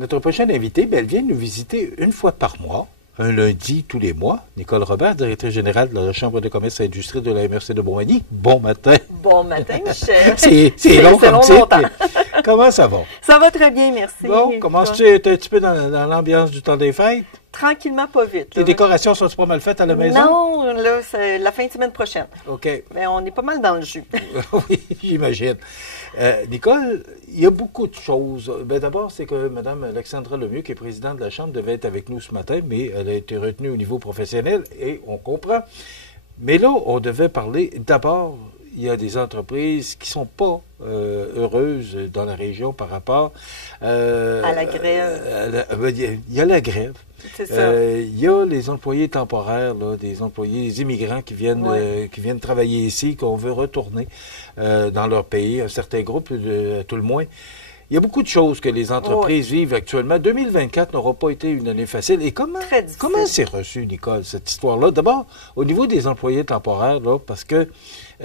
Notre prochaine invitée, elle vient nous visiter une fois par mois, un lundi tous les mois. Nicole Robert, directrice générale de la Chambre de commerce et d'industrie de la MRC de Bourgogne. Bon matin. Bon matin, Michel. C'est long comme longtemps. Comment ça va? Ça va très bien, merci. Bon, commences-tu à être un petit peu dans l'ambiance du temps des fêtes? Tranquillement, pas vite. Les décorations sont pas mal faites à la maison? Non, là, c'est la fin de semaine prochaine. OK. Mais on est pas mal dans le jus. Oui, j'imagine. Nicole, il y a beaucoup de choses. D'abord, c'est que Mme Alexandra Lemieux, qui est présidente de la Chambre, devait être avec nous ce matin, mais elle a été retenue au niveau professionnel et on comprend. Mais là, on devait parler. D'abord, il y a des entreprises qui ne sont pas heureuses dans la région par rapport à la grève. Il y a la grève. C'est ça. Il y a les employés temporaires, là, des employés, des immigrants qui viennent travailler ici, qu'on veut retourner dans leur pays, un certain groupe, à tout le moins. Il y a beaucoup de choses que les entreprises vivent actuellement. 2024 n'aura pas été une année facile. Et comment c'est reçu, Nicole, cette histoire-là? D'abord, au niveau des employés temporaires, là, parce que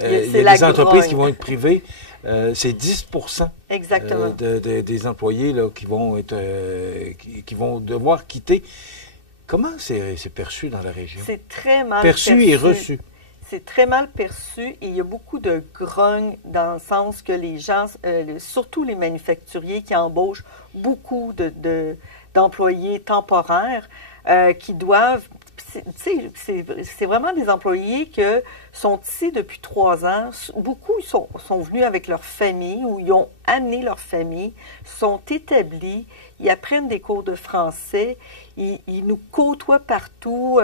il y a des entreprises qui vont être privées. C'est 10 Exactement. Des employés là, qui vont devoir quitter. Comment c'est perçu dans la région? C'est très mal perçu. Et reçu. C'est très mal perçu et il y a beaucoup de grogne dans le sens que les gens, surtout les manufacturiers qui embauchent beaucoup d'employés temporaires qui doivent... C'est vraiment des employés qui sont ici depuis 3 ans. Beaucoup sont venus avec leur famille ou ils ont amené leur famille, sont établis, ils apprennent des cours de français, ils nous côtoient partout.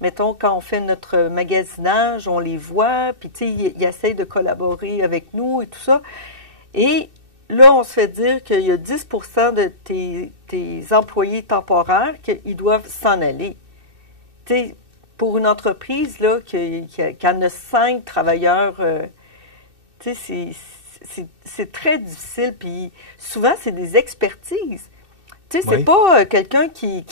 Mettons, quand on fait notre magasinage, on les voit, puis ils essayent de collaborer avec nous et tout ça. Et là, on se fait dire qu'il y a 10 de tes employés temporaires qu'ils doivent s'en aller. T'sais, pour une entreprise là, qui en a 5 travailleurs, c'est très difficile. Puis souvent, c'est des expertises. C'est pas quelqu'un qui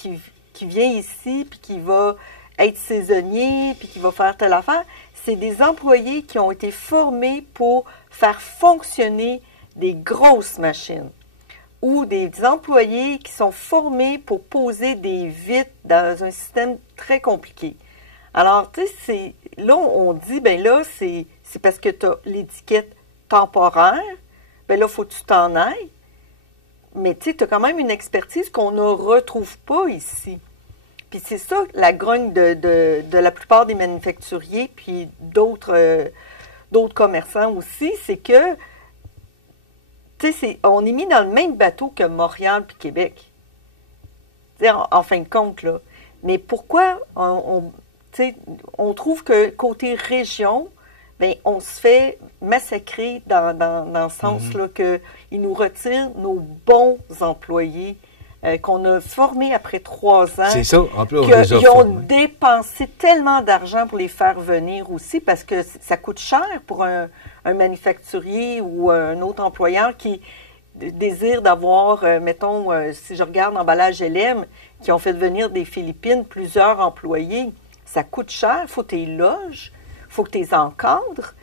vient ici puis qui va être saisonnier puis qui va faire telle affaire. C'est des employés qui ont été formés pour faire fonctionner des grosses machines. Ou des employés qui sont formés pour poser des vitres dans un système très compliqué. Alors, tu sais, là, on dit, ben là, c'est parce que tu as l'étiquette temporaire, ben là, il faut que tu t'en ailles. Mais tu sais, tu as quand même une expertise qu'on ne retrouve pas ici. Puis c'est ça, la grogne de la plupart des manufacturiers, puis d'autres commerçants aussi, c'est que on est mis dans le même bateau que Montréal puis Québec. En fin de compte, là. Mais pourquoi on trouve que côté région, ben, on se fait massacrer dans le sens qu'ils nous retirent nos bons employés qu'on a formés après 3 ans. C'est ça, en plus, ils ont dépensé tellement d'argent pour les faire venir aussi parce que ça coûte cher pour un manufacturier ou un autre employeur qui désire d'avoir, mettons, si je regarde Emballage LM, qui ont fait venir des Philippines plusieurs employés, ça coûte cher, il faut que tu les loges, il faut que tu les encadres,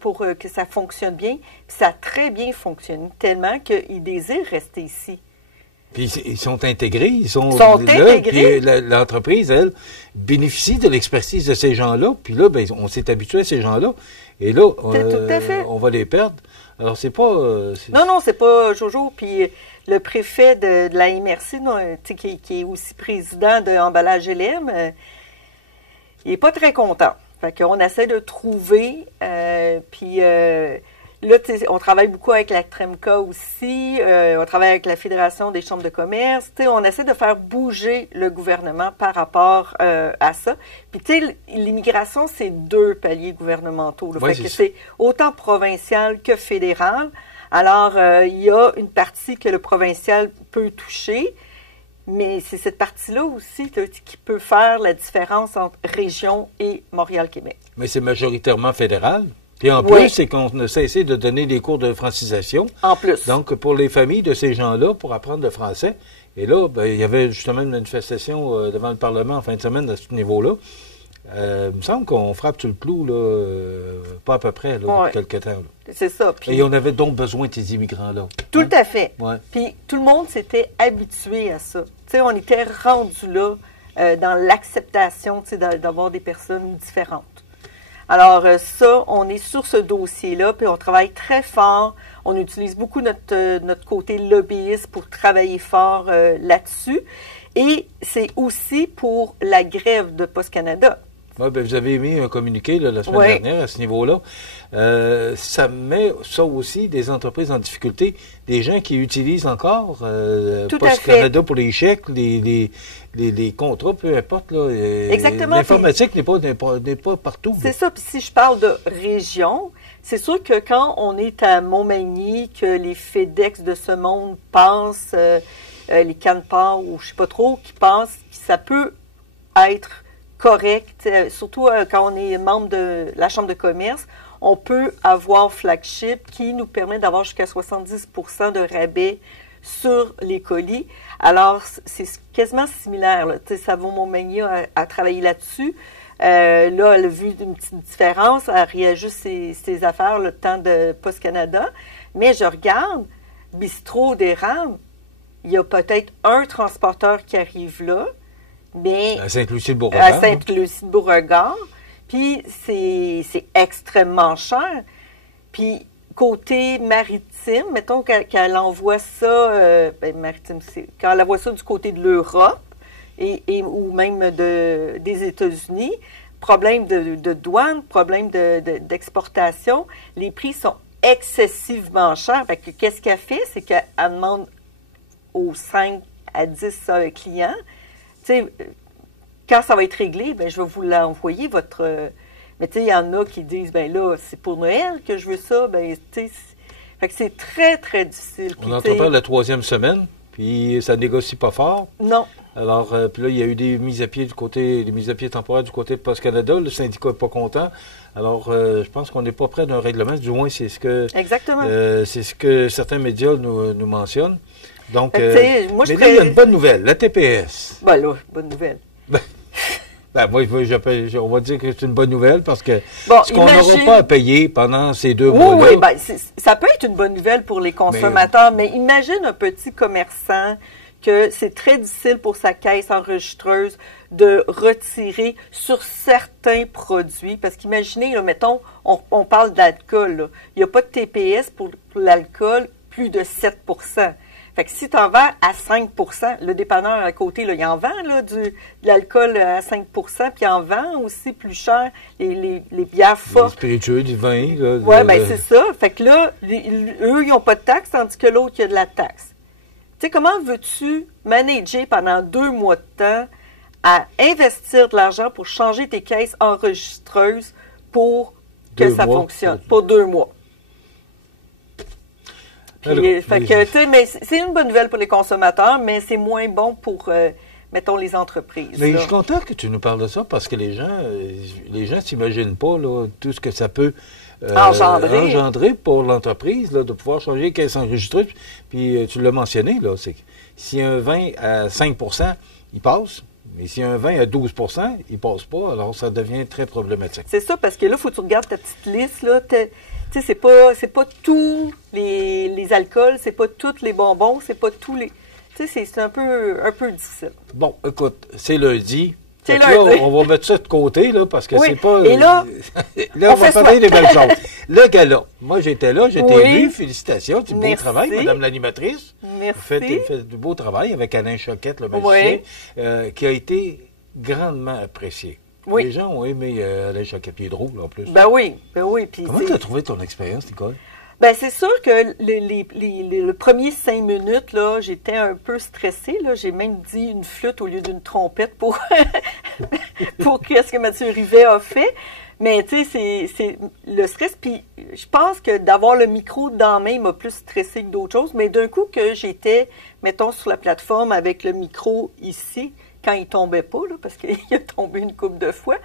pour que ça fonctionne bien. Puis ça a très bien fonctionné, tellement qu'ils désirent rester ici. Puis ils sont intégrés, ils sont là, intégrés. Puis l'entreprise, elle, bénéficie de l'expertise de ces gens-là, puis là, ben, on s'est habitué à ces gens-là, et là, on va les perdre. Alors, c'est pas... Non, c'est pas Jojo. Puis le préfet de la MRC, qui est aussi président de Emballage LM, il n'est pas très content. Fait qu'on essaie de trouver, puis là, on travaille beaucoup avec la TREMCA aussi, on travaille avec la Fédération des chambres de commerce, on essaie de faire bouger le gouvernement par rapport à ça. Puis, tu sais, l'immigration, c'est 2 paliers gouvernementaux. Là, fait que c'est autant provincial que fédéral. Alors, il y a une partie que le provincial peut toucher, mais c'est cette partie-là aussi qui peut faire la différence entre région et Montréal-Québec. Mais c'est majoritairement fédéral. Puis en plus, c'est qu'on a cessé de donner des cours de francisation. En plus. Donc, pour les familles de ces gens-là, pour apprendre le français. Et là, ben, il y avait justement une manifestation devant le Parlement en fin de semaine à ce niveau-là. Il me semble qu'on frappe sur le clou, là, pas à peu près, là, Ouais. depuis quelque temps. Là. C'est ça. Puis, Et on avait donc besoin de ces immigrants-là. tout Hein? à fait. Ouais. Puis tout le monde s'était habitué à ça. Tu sais, on était rendu là dans l'acceptation, tu sais, d'avoir des personnes différentes. Alors ça, on est sur ce dossier-là, puis on travaille très fort. On utilise beaucoup notre côté lobbyiste pour travailler fort là-dessus. Et c'est aussi pour la grève de Post Canada. Ouais, ben, vous avez émis un communiqué là, la semaine Oui. dernière à ce niveau-là. Ça met ça aussi des entreprises en difficulté, des gens qui utilisent encore Tout Post à fait. Canada pour les chèques, les contrats, peu importe. Là, Exactement. L'informatique n'est pas partout. C'est ça. Puis si je parle de région, c'est sûr que quand on est à Montmagny, que les FedEx de ce monde passent, les Canpar ou je sais pas trop, qui passent, ça peut être correct, surtout quand on est membre de la Chambre de commerce, on peut avoir Flagship qui nous permet d'avoir jusqu'à 70 % de rabais sur les colis. Alors, c'est quasiment similaire. Là. Savon Montmagny a travaillé là-dessus. Là, elle a vu une petite différence. Elle réajuste ses affaires le temps de Post Canada. Mais je regarde, Bistrot d'Érable, il y a peut-être un transporteur qui arrive là, mais À Sainte-Lucie-de-Beauregard. à Sainte-Lucie-de-Beauregard. Puis c'est extrêmement cher. Puis côté maritime, mettons qu'elle envoie ça, maritime, quand elle envoie ça du côté de l'Europe ou même des États-Unis, problème de douane, problème d'exportation, les prix sont excessivement chers. Fait que qu'est-ce qu'elle fait? C'est qu'elle demande aux 5 à 10 clients, tu sais, quand ça va être réglé, ben je vais vous l'envoyer, votre... Mais tu sais, il y en a qui disent, ben là, c'est pour Noël que je veux ça. Ben, tu sais, fait que c'est très, très difficile. On entend parler de la 3e semaine, puis ça négocie pas fort. Non. Alors, puis là, il y a eu des mises à pied des mises à pied temporaires du côté de Post Canada. Le syndicat n'est pas content. Alors, je pense qu'on n'est pas près d'un règlement. Du moins, c'est ce que certains médias nous mentionnent. Donc, moi, mais là, il y a une bonne nouvelle, la TPS. Ben là, bonne nouvelle. Moi, on va dire que c'est une bonne nouvelle parce que bon, ce qu'on n'aura pas à payer pendant ces 2 mois-là... Oui, ben, ça peut être une bonne nouvelle pour les consommateurs, mais imagine un petit commerçant que c'est très difficile pour sa caisse enregistreuse de retirer sur certains produits. Parce qu'imaginez, là, mettons, on parle d'alcool. Il n'y a pas de TPS pour l'alcool plus de 7 %. Fait que si tu en vends à 5 %, le dépanneur à côté, là, il en vend là, de l'alcool à 5 %, puis il en vend aussi plus cher les bières fortes. Les spiritueux, du vin. Oui, bien c'est ça. Fait que là, eux, ils n'ont pas de taxe, tandis que l'autre, il y a de la taxe. Tu sais, comment veux-tu manager pendant 2 mois de temps à investir de l'argent pour changer tes caisses enregistreuses pour que ça fonctionne? Pour 2 mois. Puis, fait que, tu sais, mais c'est une bonne nouvelle pour les consommateurs, mais c'est moins bon pour, mettons, les entreprises. Mais je suis content que tu nous parles de ça parce que les gens s'imaginent pas là, tout ce que ça peut engendrer pour l'entreprise, là, de pouvoir changer les caisses enregistreuses. Puis tu l'as mentionné, là, c'est que si un vin à 5 % il passe, mais si un vin à 12 % il passe pas, alors ça devient très problématique. C'est ça, parce que là, il faut que tu regardes ta petite liste, là. Tu sais, c'est pas tous les alcools, c'est pas tous les bonbons, c'est pas tous les... Tu sais, c'est un peu difficile. Bon, écoute, c'est lundi. C'est là, lundi. on va mettre ça de côté, là, parce que Oui. c'est pas... Et là, on va parler des belles choses. Le gala. Moi, j'étais là, j'étais Oui. élu. Félicitations. Du beau Merci. travail, Madame l'animatrice. Merci. Vous faites du beau travail avec Alain Choquette, le magicien, qui a été grandement apprécié. Oui. Les gens ont aimé Alain Choquette. Puis il est drôle, en plus. Ben oui. Puis Comment tu as trouvé ton expérience, Nicole? Ben c'est sûr que le premier 5 minutes, là, j'étais un peu stressée. Là. J'ai même dit une flûte au lieu d'une trompette pour qu'est-ce que Mathieu Rivet a fait. Mais tu sais, c'est le stress. Puis je pense que d'avoir le micro dans la main m'a plus stressé que d'autres choses. Mais d'un coup que j'étais, mettons, sur la plateforme avec le micro ici, quand il tombait pas, là, parce qu'il a tombé une couple de fois,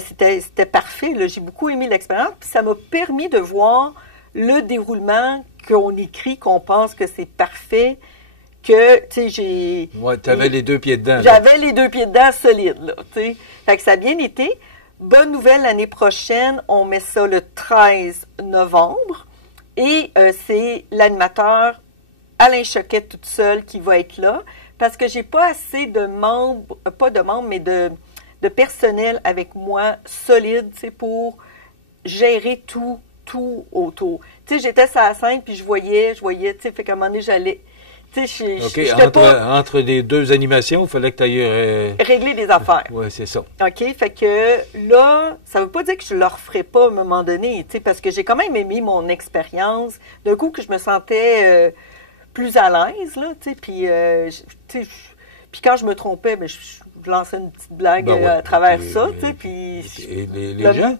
c'était parfait. J'ai beaucoup aimé l'expérience. Puis ça m'a permis de voir le déroulement qu'on écrit, qu'on pense que c'est parfait, que, tu sais, j'ai... Ouais, tu avais les deux pieds dedans. J'avais les deux pieds dedans solides, là, tu sais. Fait que ça a bien été. Bonne nouvelle, l'année prochaine, on met ça le 13 novembre. Et c'est l'animateur Alain Choquet toute seule qui va être là. Parce que j'ai pas assez de membres, pas de membres, mais de personnel avec moi solide, tu sais, pour gérer tout autour. Tu sais, j'étais sur la scène, puis je voyais, tu sais, fait qu'à un moment donné, j'allais... Tu sais, entre les deux animations, il fallait que tu ailles... régler des affaires. Oui, c'est ça. OK, fait que là, ça veut pas dire que je le referai pas à un moment donné, tu sais, parce que j'ai quand même aimé mon expérience. D'un coup, que je me sentais plus à l'aise, là, tu sais, puis... puis quand je me trompais, ben, je lançais une petite blague à travers ça, tu sais, puis... Et les gens...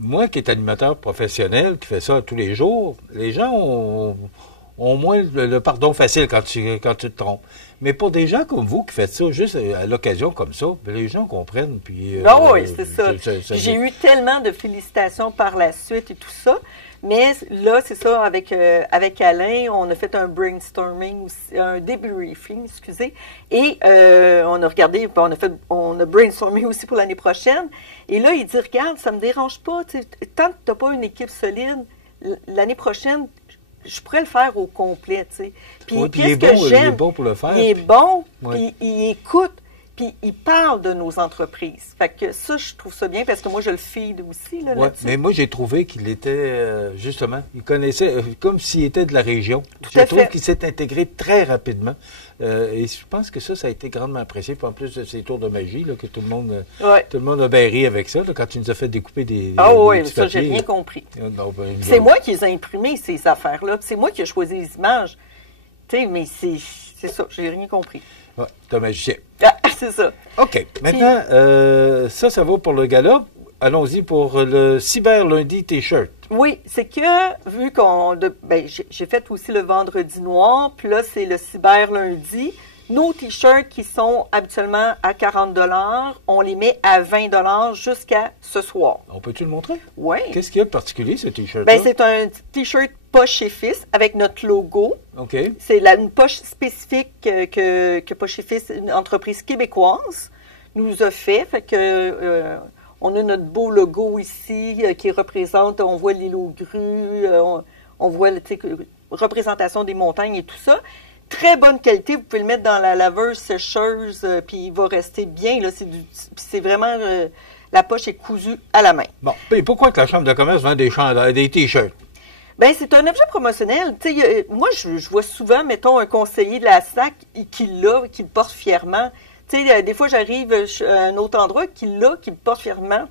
moi qui est animateur professionnel, qui fait ça tous les jours, les gens ont moins le pardon facile quand tu te trompes. Mais pour des gens comme vous qui faites ça juste à l'occasion comme ça, les gens comprennent. Puis, oui, c'est ça. J'ai eu tellement de félicitations par la suite et tout ça. Mais là, c'est ça, avec Alain, on a fait un brainstorming, aussi, un débriefing, excusez, et on a regardé, on a brainstormé aussi pour l'année prochaine. Et là, il dit, regarde, ça me dérange pas, tant que tu n'as pas une équipe solide, l'année prochaine, je pourrais le faire au complet, tu sais. Puis, oui, puis il est bon pour le faire. Il est bon, puis il écoute. Puis il parle de nos entreprises. Fait que ça, je trouve ça bien parce que moi, je le feed aussi là, là-dessus. Mais moi, j'ai trouvé qu'il était, justement, il connaissait, comme s'il était de la région. Je trouve qu'il s'est intégré très rapidement. Et je pense que ça a été grandement apprécié. Puis en plus de ces tours de magie, là, que tout le monde a bien ri avec ça, là, quand tu nous as fait découper des oui, petits ça, papiers. j'ai rien compris. Non, c'est moi qui les ai imprimés, ces affaires-là. C'est moi qui ai choisi les images. Tu sais, mais c'est ça, j'ai rien compris. Ouais, t'es un magicien. Ah, c'est ça. OK. Maintenant, ça va pour le gala. Allons-y pour le Cyber Lundi T-shirt. Oui, c'est que, vu j'ai fait aussi le Vendredi Noir, puis là, c'est le Cyber Lundi. Nos T-shirts qui sont habituellement à 40 $, on les met à 20 $ jusqu'à ce soir. On peut-tu le montrer? Oui. Qu'est-ce qu'il y a de particulier, ce T-shirt-là? C'est un T-shirt Poche et Fils avec notre logo. OK. C'est une poche spécifique que Poche et Fils, une entreprise québécoise, nous a fait. Fait que on a notre beau logo ici qui représente, on voit l'île aux grues, on voit la représentation des montagnes et tout ça. Très bonne qualité, vous pouvez le mettre dans la laveuse sécheuse, puis il va rester bien. Là, c'est vraiment, la poche est cousue à la main. Bon, et pourquoi que la Chambre de commerce vend des T-shirts? Bien, c'est un objet promotionnel. Moi, je vois souvent, mettons, un conseiller de la SAC qui le porte fièrement. Des fois, j'arrive à un autre endroit qui le porte fièrement.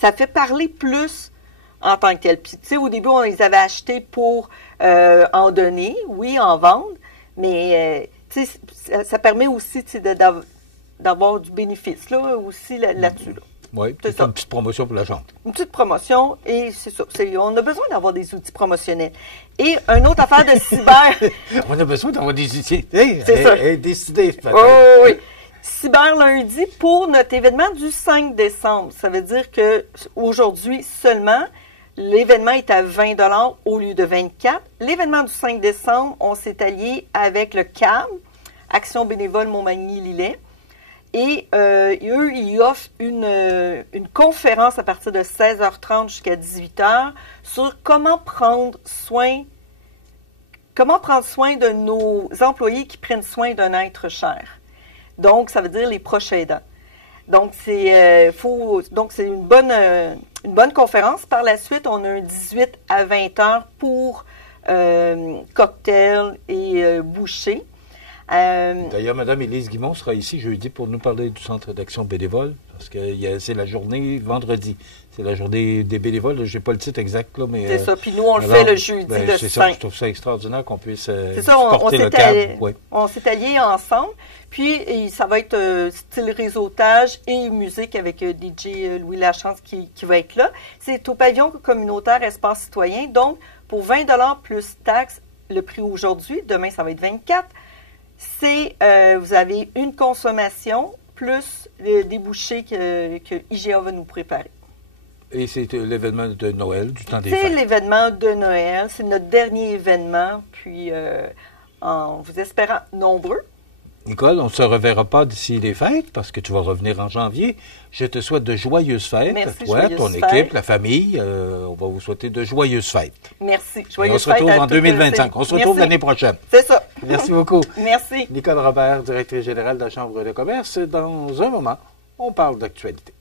Ça fait parler plus en tant que tel. Puis, au début, on les avait achetés pour en donner, oui, en vendre, mais ça permet aussi d'avoir du bénéfice là, aussi là-dessus. Là. Oui, c'est une petite promotion pour la Chambre. Une petite promotion, et c'est ça. On a besoin d'avoir des outils promotionnels. Et une autre affaire de cyber... On a besoin d'avoir des outils. C'est ça. Décidé. Oui. Cyber lundi pour notre événement du 5 décembre. Ça veut dire qu'aujourd'hui seulement, l'événement est à 20 $ au lieu de 24 $. L'événement du 5 décembre, on s'est allié avec le CAM, Action bénévole Montmagny-Lillet. Et eux, ils offrent une conférence à partir de 16h30 jusqu'à 18h sur comment prendre soin de nos employés qui prennent soin d'un être cher. Donc, ça veut dire les proches aidants. Donc, c'est une bonne conférence. Par la suite, on a un 18 à 20h pour cocktail et bouchées. D'ailleurs, Mme Élise Guimond sera ici jeudi pour nous parler du Centre d'action bénévole, parce que c'est la journée vendredi. C'est la journée des bénévoles. Je n'ai pas le titre exact, là, mais... C'est ça. Puis nous, on le fait le jeudi le 5. Ça, je trouve ça extraordinaire qu'on puisse porter le câble. Oui. On s'est alliés ensemble. Puis, ça va être style réseautage et musique avec DJ Louis Lachance qui va être là. C'est au pavillon communautaire Espace Citoyen. Donc, pour 20 $ plus taxes, le prix aujourd'hui, demain, ça va être 24 $. Vous avez une consommation plus des bouchées que IGA va nous préparer. Et c'est l'événement de Noël, du temps des fêtes. C'est l'événement de Noël. C'est notre dernier événement. Puis, en vous espérant nombreux. Nicole, on ne se reverra pas d'ici les fêtes parce que tu vas revenir en janvier. Je te souhaite de joyeuses fêtes. Merci, toi, joyeuses ton fêtes. équipe, la famille. On va vous souhaiter de joyeuses fêtes. Merci. Et Joyeuses on se retrouve fêtes à en toutes 2025. On se retrouve l'année prochaine. C'est ça. Merci beaucoup. Merci. Nicole Robert, directrice générale de la Chambre de commerce. Dans un moment, on parle d'actualité.